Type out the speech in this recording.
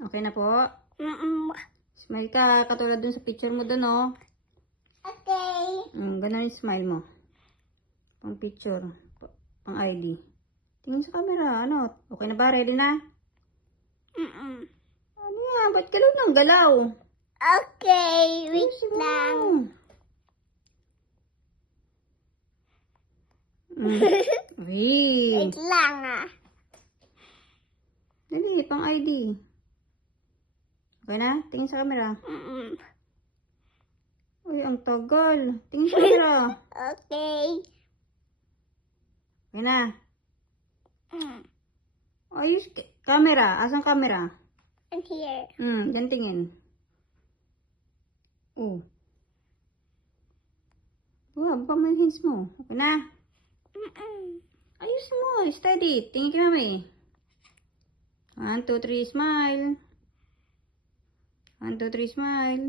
Okay na po? Smile ka, katulad dun sa picture mo dun, oh. Okay. Ganun yung smile mo. Pang picture. Pang ID. Tingin sa camera, ano? Okay na ba? Ready na? Ano yan? Ba't galaw ng galaw? Okay, wait Ayusin mo. lang. Wait. Wait lang ah. Dali, pang ID. Okay na? Tingin sa camera. Uy, ang tagal. Tingin sa camera. Okay. Okay na. Ayos. Camera. Asang camera? I'm here. Gantingin. Oh. Baba mo yung hands mo. Okay na? Ayos mo. Steady. Tingin kay mami. 1, 2, 3, smile. 1, 2, 3, smile.